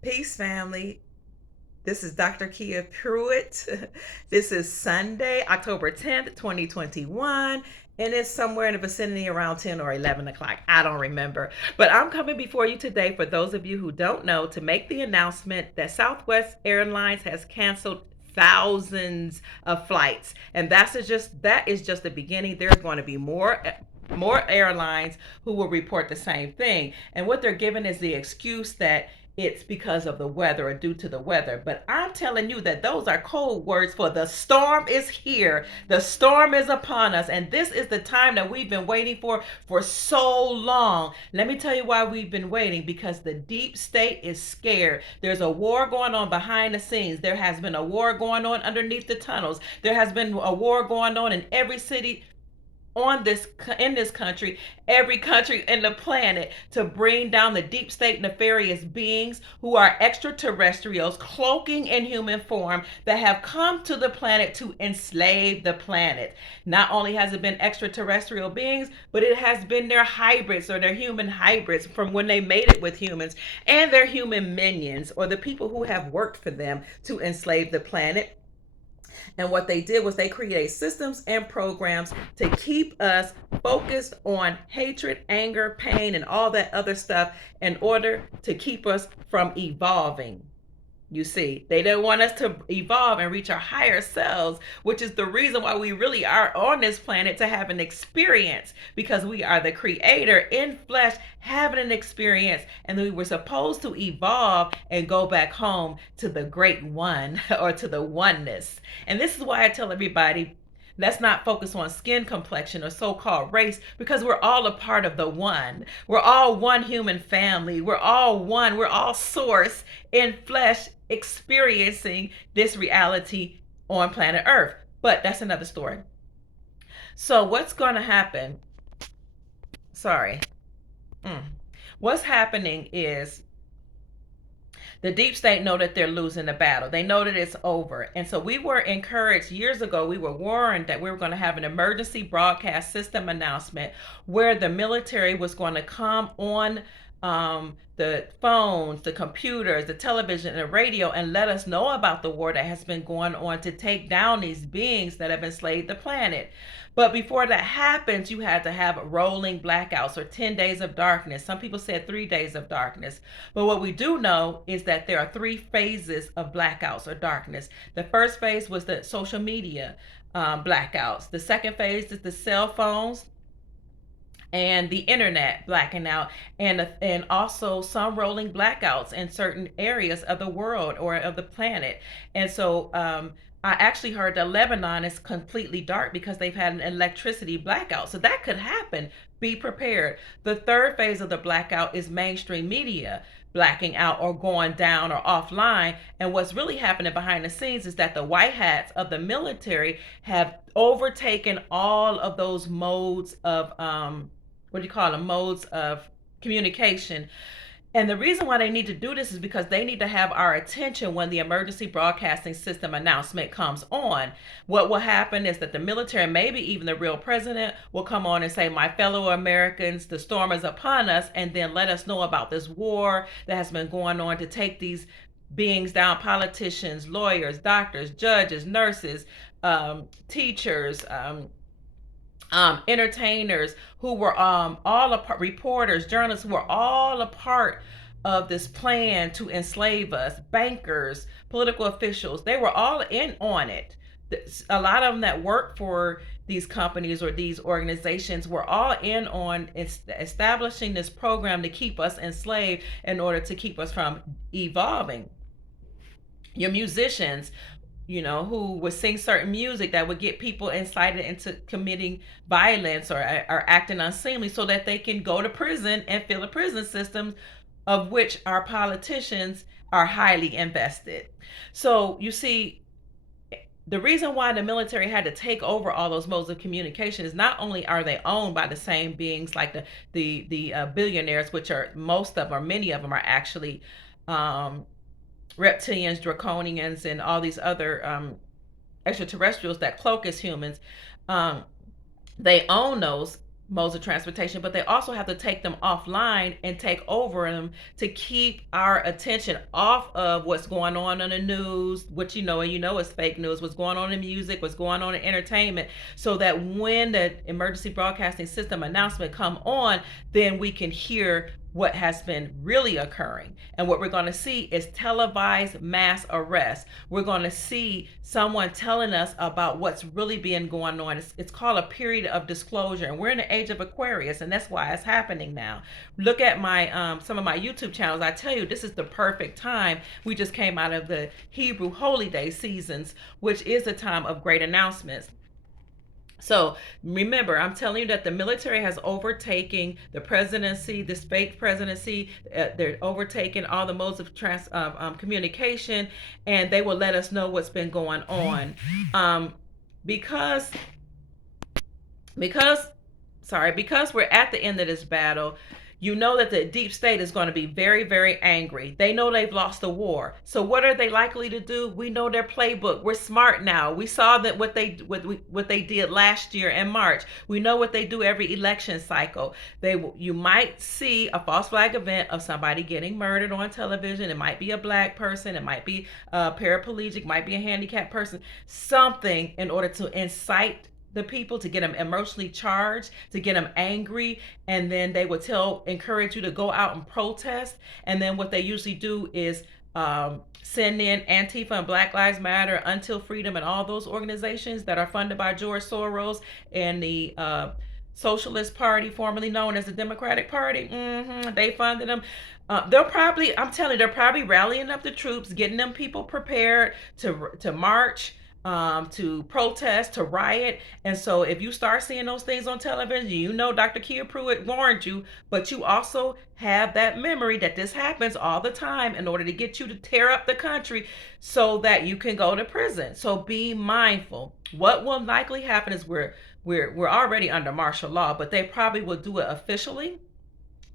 Peace, family. This is Dr. Kia Pruitt. This is Sunday, October 10th, 2021, and it's somewhere in the vicinity around 10 or 11 o'clock. I don't remember. But I'm coming before you today, for those of you who don't know, to make the announcement that Southwest Airlines has canceled thousands of flights. And that is just the beginning. There's going to be more airlines who will report the same thing. And what they're giving is the excuse that it's because of the weather or due to the weather. But I'm telling you that those are code words for the storm is here. The storm is upon us. And this is the time that we've been waiting for so long. Let me tell you why we've been waiting, because the deep state is scared. There's a war going on behind the scenes. There has been a war going on underneath the tunnels. There has been a war going on in every city on this in this country, every country in the planet, to bring down the deep state nefarious beings who are extraterrestrials cloaking in human form that have come to the planet to enslave the planet. Not only has it been extraterrestrial beings, but it has been their hybrids or their human hybrids from when they made it with humans, and their human minions or the people who have worked for them to enslave the planet. And what they did was they created systems and programs to keep us focused on hatred, anger, pain, and all that other stuff in order to keep us from evolving. You see, they don't want us to evolve and reach our higher selves, which is the reason why we really are on this planet, to have an experience, because we are the creator in flesh having an experience, and we were supposed to evolve and go back home to the great one or to the oneness. And this is why I tell everybody, let's not focus on skin complexion or so-called race, because we're all a part of the one. We're all one human family. We're all one. We're all source in flesh experiencing this reality on planet Earth. But that's another story. So what's going to happen? Sorry. Mm. What's happening is the deep state know that they're losing the battle. They know that it's over. And so we were encouraged years ago, we were warned that we were going to have an emergency broadcast system announcement where the military was going to come on the phones, the computers, the television, and the radio, and let us know about the war that has been going on to take down these beings that have enslaved the planet. But before that happens, you had to have rolling blackouts or 10 days of darkness. Some people said 3 days of darkness. But what we do know is that there are three phases of blackouts or darkness. The first phase was the social media blackouts. The second phase is the cell phones and the internet blacking out, and also some rolling blackouts in certain areas of the world or of the planet. And so I actually heard that Lebanon is completely dark because they've had an electricity blackout. So that could happen. Be prepared. The third phase of the blackout is mainstream media blacking out or going down or offline. And what's really happening behind the scenes is that the white hats of the military have overtaken all of those modes of what do you call them, modes of communication. And the reason why they need to do this is because they need to have our attention when the emergency broadcasting system announcement comes on. What will happen is that the military, maybe even the real president, will come on and say, my fellow Americans, the storm is upon us, and then let us know about this war that has been going on to take these beings down: politicians, lawyers, doctors, judges, nurses, teachers, entertainers who were all a part, reporters, journalists who were all a part of this plan to enslave us, bankers, political officials. They were all in on it. A lot of them that work for these companies or these organizations were all in on establishing this program to keep us enslaved in order to keep us from evolving. Your musicians, who would sing certain music that would get people incited into committing violence or acting unseemly so that they can go to prison and fill a prison system, of which our politicians are highly invested. So you see, the reason why the military had to take over all those modes of communication is not only are they owned by the same beings like the billionaires, which are most of them, or many of them, are actually reptilians, draconians, and all these other extraterrestrials that cloak as humans. They own those modes of transportation, but they also have to take them offline and take over them to keep our attention off of what's going on in the news, what you know, and you know it's fake news, what's going on in music, what's going on in entertainment, so that when the emergency broadcasting system announcement come on, then we can hear what has been really occurring. And what we're going to see is televised mass arrests. We're going to see someone telling us about what's really been going on. It's called a period of disclosure. And we're in the age of Aquarius, and that's why it's happening now. Look at my some of my YouTube channels. I tell you, this is the perfect time. We just came out of the Hebrew holy day seasons, which is a time of great announcements. So remember, I'm telling you that the military has overtaken the presidency, the state presidency. They're overtaking all the modes of communication, and they will let us know what's been going on. Because because because we're at the end of this battle, you know that the deep state is going to be very, very angry. They know they've lost the war. So what are they likely to do? We know their playbook. We're smart now. We saw that what they did last year in March. We know what they do every election cycle. You might see a false flag event of somebody getting murdered on television. It might be a black person. It might be a paraplegic. Might be a handicapped person. Something in order to incite the people, to get them emotionally charged, to get them angry, and then they would encourage you to go out and protest. And then what they usually do is send in Antifa and Black Lives Matter, Until Freedom, and all those organizations that are funded by George Soros and the Socialist Party, formerly known as the Democratic Party. They funded them. I'm telling you, they're probably rallying up the troops, getting them people prepared to march, to protest, to riot. And so if you start seeing those things on television, you know Dr. Kia Pruitt warned you, but you also have that memory that this happens all the time in order to get you to tear up the country so that you can go to prison. So be mindful. What will likely happen is we're already under martial law, but they probably will do it officially,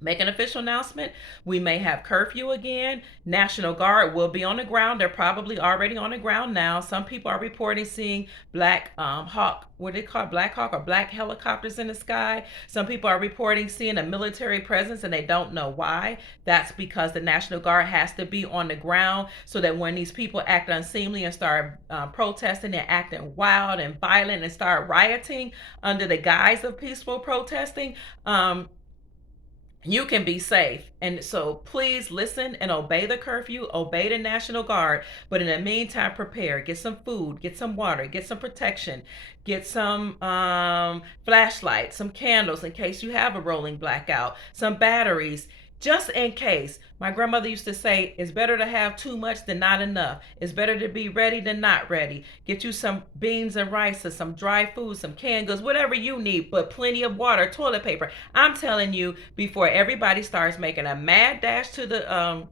make an official announcement. We may have curfew again. National Guard will be on the ground. They're probably already on the ground now. Some people are reporting seeing black hawk, what they call black hawk or black helicopters in the sky. Some people are reporting seeing a military presence and they don't know why. That's because the National Guard has to be on the ground so that when these people act unseemly and start protesting and acting wild and violent and start rioting under the guise of peaceful protesting, you can be safe. And so please listen and obey the curfew, obey the National Guard. But in the meantime, prepare. Get some food, get some water, get some protection, get some flashlights, some candles in case you have a rolling blackout, some batteries, just in case. My grandmother used to say, it's better to have too much than not enough. It's better to be ready than not ready. Get you some beans and rice, or some dry food, some canned goods, whatever you need, but plenty of water, toilet paper. I'm telling you, before everybody starts making a mad dash to the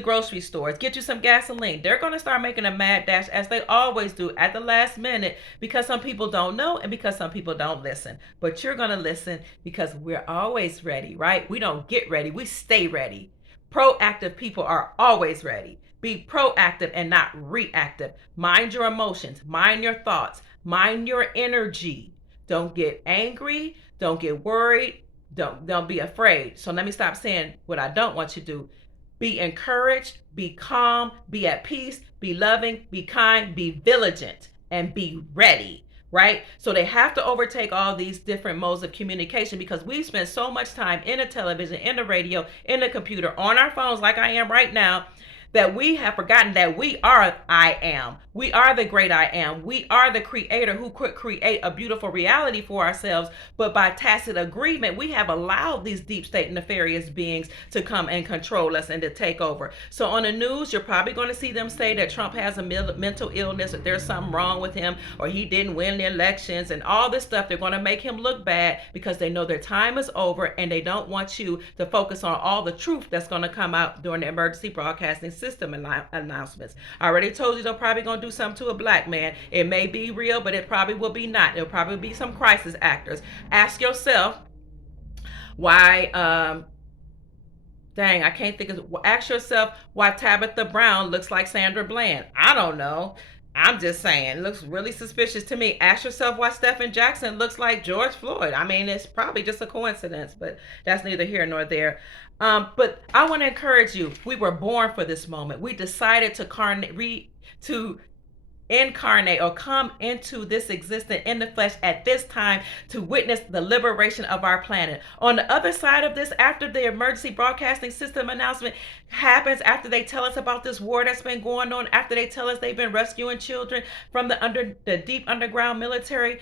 grocery stores, get you some gasoline. They're going to start making a mad dash, as they always do, at the last minute, because some people don't know and because some people don't listen. But you're going to listen because we're always ready, right? We don't get ready, we stay ready. Proactive people are always ready. Be proactive and not reactive. Mind your emotions, mind your thoughts, mind your energy. Don't get angry, don't get worried, don't be afraid. So let me stop saying what I don't want you to do. Be encouraged, be calm, be at peace, be loving, be kind, be vigilant, and be ready, right? So they have to overtake all these different modes of communication because we spend so much time in the television, in the radio, in the computer, on our phones like I am right now, that we have forgotten that we are I am. We are the great I am. We are the creator who could create a beautiful reality for ourselves. But by tacit agreement, we have allowed these deep state nefarious beings to come and control us and to take over. So on the news, you're probably going to see them say that Trump has a mental illness, or there's something wrong with him, or he didn't win the elections, and all this stuff. They're going to make him look bad because they know their time is over and they don't want you to focus on all the truth that's going to come out during the emergency broadcasting system announcements. I already told you they're probably going to do something to a black man. It may be real, but it probably will be not. It'll probably be some crisis actors. Ask yourself why, ask yourself why Tabitha Brown looks like Sandra Bland. I don't know. I'm just saying, looks really suspicious to me. Ask yourself why Stephen Jackson looks like George Floyd. I mean, it's probably just a coincidence, but that's neither here nor there. But I want to encourage you. We were born for this moment. We decided to incarnate or come into this existence in the flesh at this time to witness the liberation of our planet. On the other side of this, after the emergency broadcasting system announcement happens, after they tell us about this war that's been going on, after they tell us they've been rescuing children from the deep underground military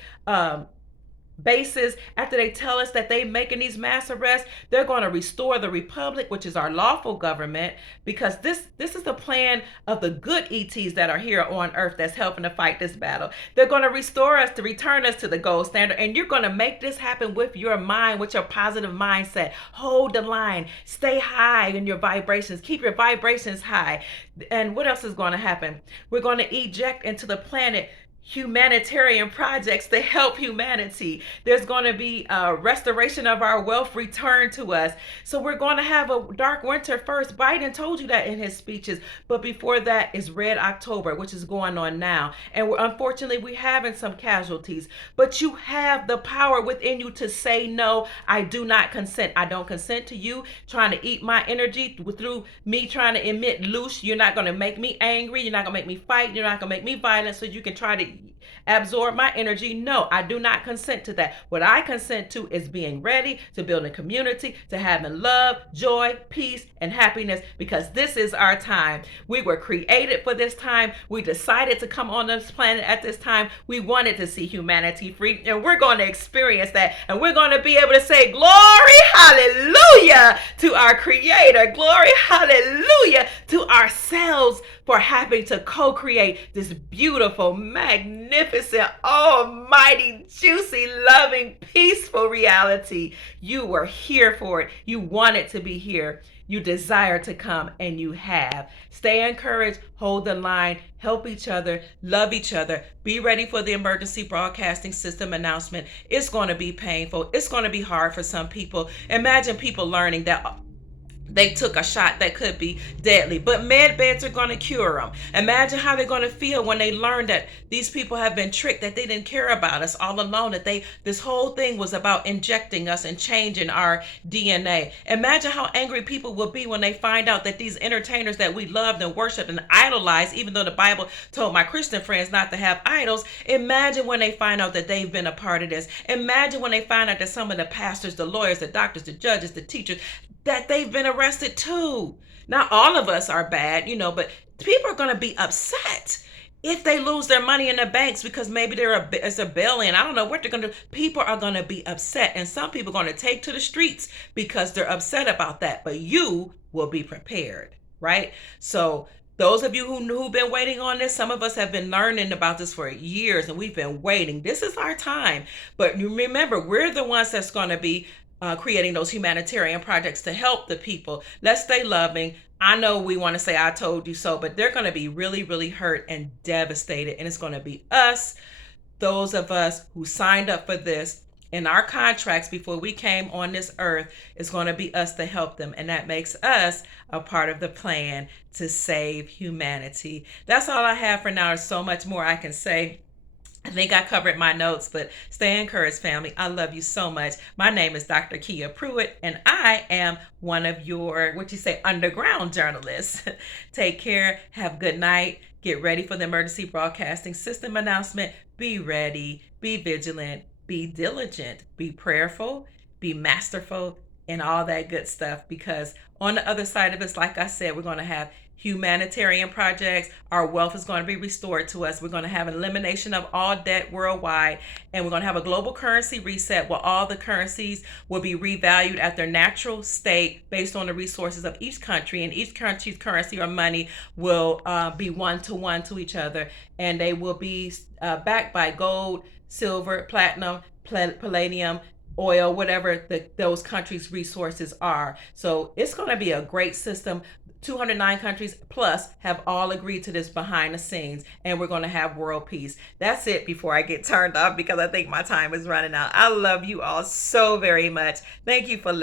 bases, after they tell us that they making these mass arrests, they're going to restore the republic, which is our lawful government, because this is the plan of the good ETs that are here on earth that's helping to fight this battle. They're going to restore us, to return us to the gold standard, and you're going to make this happen with your mind, with your positive mindset. Hold the line, stay high in your vibrations, keep your vibrations high. And what else is going to happen? We're going to eject into the planet humanitarian projects to help humanity. There's going to be a restoration of our wealth returned to us. So we're going to have a dark winter first. Biden told you that in his speeches. But before that is Red October, which is going on now. And unfortunately, we're having some casualties. But you have the power within you to say, no, I do not consent. I don't consent to you trying to eat my energy through me trying to emit loose. You're not going to make me angry. You're not going to make me fight. You're not going to make me violent so you can try to absorb my energy. No, I do not consent to that. What I consent to is being ready to build a community, to having love, joy, peace, and happiness, because this is our time. We were created for this time. We decided to come on this planet at this time. We wanted to see humanity free, and we're going to experience that. And we're going to be able to say, glory, hallelujah, to our Creator. Glory, hallelujah, to ourselves for having to co-create this beautiful, magnificent, almighty, juicy, loving, peaceful reality. You were here for it. You wanted to be here. You desire to come, and you have. Stay encouraged, hold the line, help each other, love each other. Be ready for the emergency broadcasting system announcement. It's going to be painful. It's going to be hard for some people. Imagine people learning that they took a shot that could be deadly, but med beds are going to cure them. Imagine how they're going to feel when they learn that these people have been tricked, that they didn't care about us all along, that this whole thing was about injecting us and changing our DNA. Imagine how angry people will be when they find out that these entertainers that we loved and worshiped and idolized, even though the Bible told my Christian friends not to have idols, imagine when they find out that they've been a part of this. Imagine when they find out that some of the pastors, the lawyers, the doctors, the judges, the teachers, that they've been arrested too. Not all of us are bad, but people are going to be upset if they lose their money in the banks because maybe it's a bail-in. I don't know what they're going to do. People are going to be upset, and some people are going to take to the streets because they're upset about that. But you will be prepared, right? So those of you who've been waiting on this, some of us have been learning about this for years, and we've been waiting. This is our time. But you remember, we're the ones that's going to be creating those humanitarian projects to help the people. Let's stay loving. I know we want to say I told you so, but they're going to be really, really hurt and devastated. And it's going to be us, those of us who signed up for this in our contracts before we came on this earth. It's going to be us to help them. And that makes us a part of the plan to save humanity. That's all I have for now. There's so much more I can say. I think I covered my notes, but stay encouraged, family. I love you so much. My name is Dr. Kia Pruitt, and I am one of your, underground journalists. Take care. Have a good night. Get ready for the emergency broadcasting system announcement. Be ready. Be vigilant. Be diligent. Be prayerful. Be masterful, and all that good stuff. Because on the other side of this, like I said, we're going to have humanitarian projects. Our wealth is going to be restored to us. We're going to have an elimination of all debt worldwide, and we're going to have a global currency reset where all the currencies will be revalued at their natural state based on the resources of each country, and each country's currency or money will be one-to-one to each other, and they will be backed by gold, silver, platinum, palladium, oil, whatever those countries' resources are. So it's going to be a great system. 209 countries plus have all agreed to this behind the scenes, and we're going to have world peace. That's it before I get turned off, because I think my time is running out. I love you all so very much. Thank you for listening.